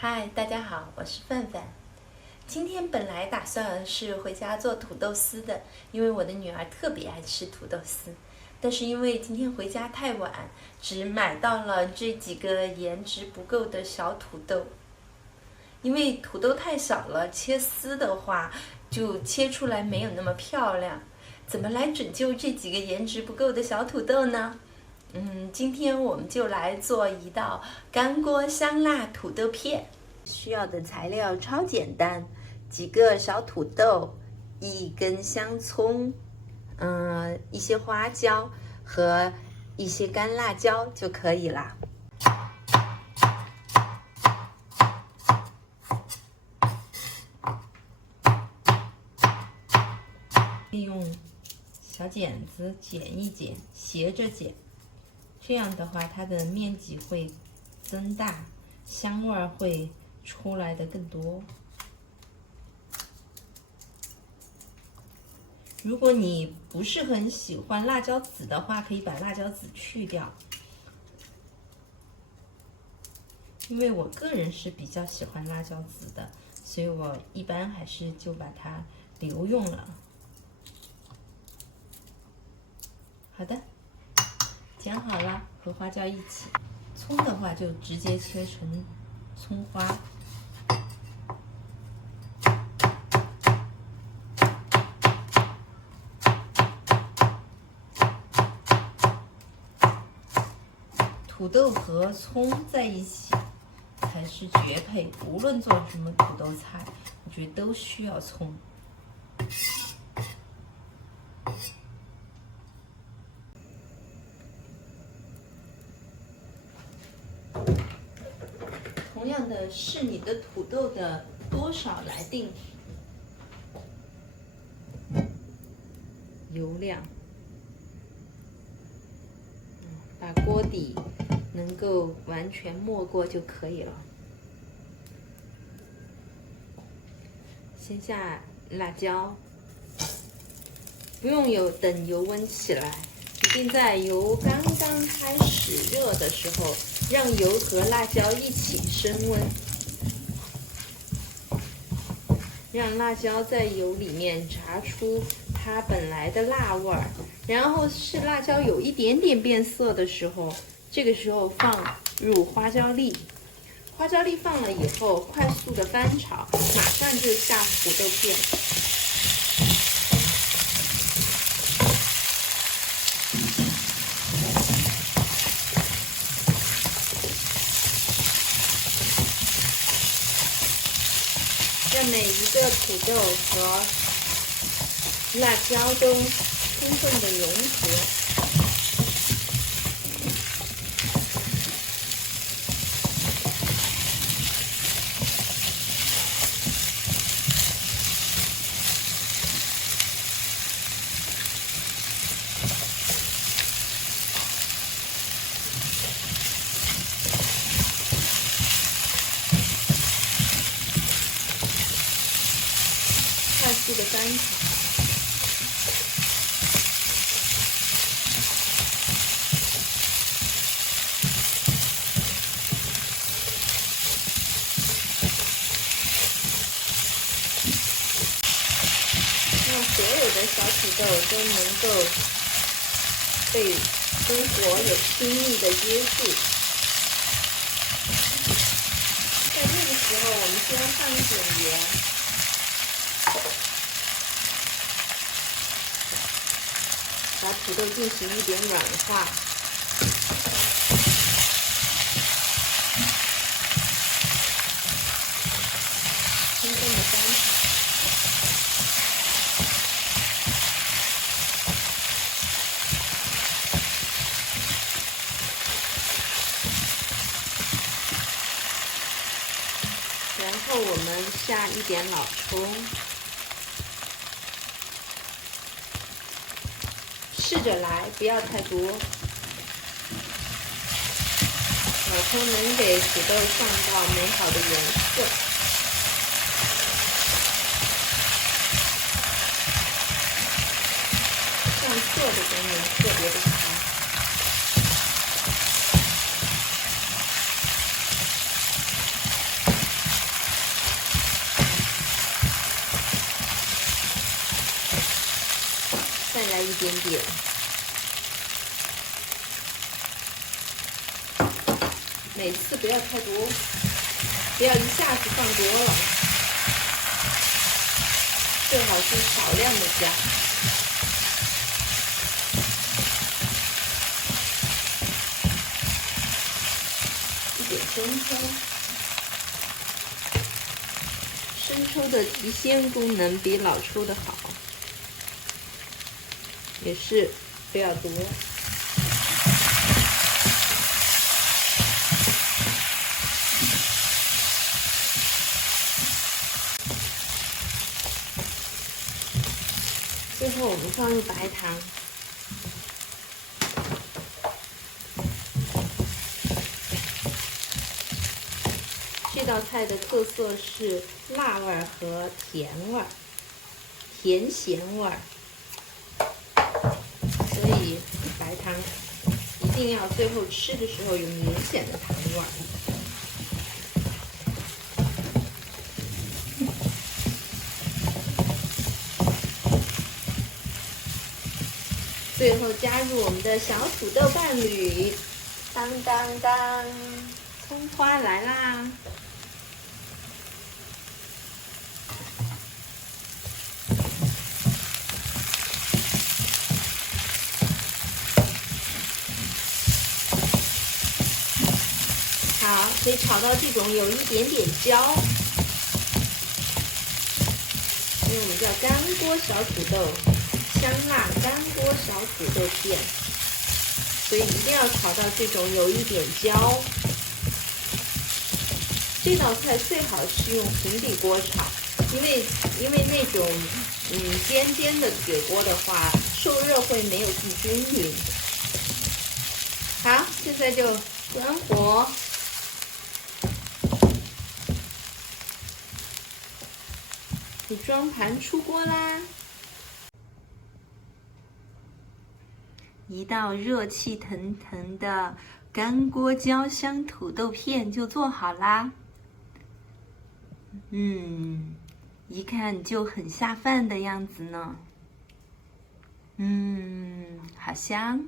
嗨，大家好，我是范范。今天本来打算是回家做土豆丝的，因为我的女儿特别爱吃土豆丝。但是因为今天回家太晚，只买到了这几个颜值不够的小土豆。因为土豆太小了，切丝的话就切出来没有那么漂亮。怎么来拯救这几个颜值不够的小土豆呢？今天我们就来做一道干锅香辣土豆片。需要的材料超简单，几个小土豆，一根香葱，一些花椒和一些干辣椒就可以啦。利用小剪子剪一剪，斜着剪，这样的话它的面积会增大，香味会出来的更多。如果你不是很喜欢辣椒籽的话，可以把辣椒籽去掉。因为我个人是比较喜欢辣椒籽的，所以我一般还是就把它留用了。好的，剪好了，和花椒一起。葱的话就直接切成葱花。土豆和葱在一起才是绝配，无论做什么土豆菜，我觉得都需要葱。同样的，是你的土豆的多少来定油量，把锅底能够完全没过就可以了。先下辣椒，不用等油温起来，一定在油刚刚开始热的时候，让油和辣椒一起升温，让辣椒在油里面炸出它本来的辣味儿。然后是辣椒有一点点变色的时候，这个时候放入花椒粒。花椒粒放了以后，快速的翻炒，马上就下土豆片。让每一个土豆和辣椒都充分的融合。快速的翻炒，让所有的小土豆都能够被生活有亲密的接触。在这个时候，我们先放一点盐。把土豆进行一点软化，充分的翻炒。然后我们下一点老抽。试着来，不要太多。老抽能给土豆上到美好的颜色。上色的功能特别的强。来一点点。每次不要太多，不要一下子放多了，最好是少量的加。一点生抽，生抽的提鲜功能比老抽的好，也是不要多。最后我们放入白糖，这道菜的特色是辣味和甜味，甜咸味，所以白糖一定要最后吃的时候有明显的糖味。最后加入我们的小土豆伴侣，当当当，葱花来啦！好，可以炒到这种有一点点焦，因为我们叫干锅小土豆。香辣干锅小土豆片，所以一定要炒到这种有一点焦。这道菜最好是用平底锅炒，因为那种尖尖的铁锅的话，受热会没有更均匀。好，现在就关火，可以装盘出锅啦。一道热气腾腾的干锅焦香土豆片就做好啦。一看就很下饭的样子呢。好香。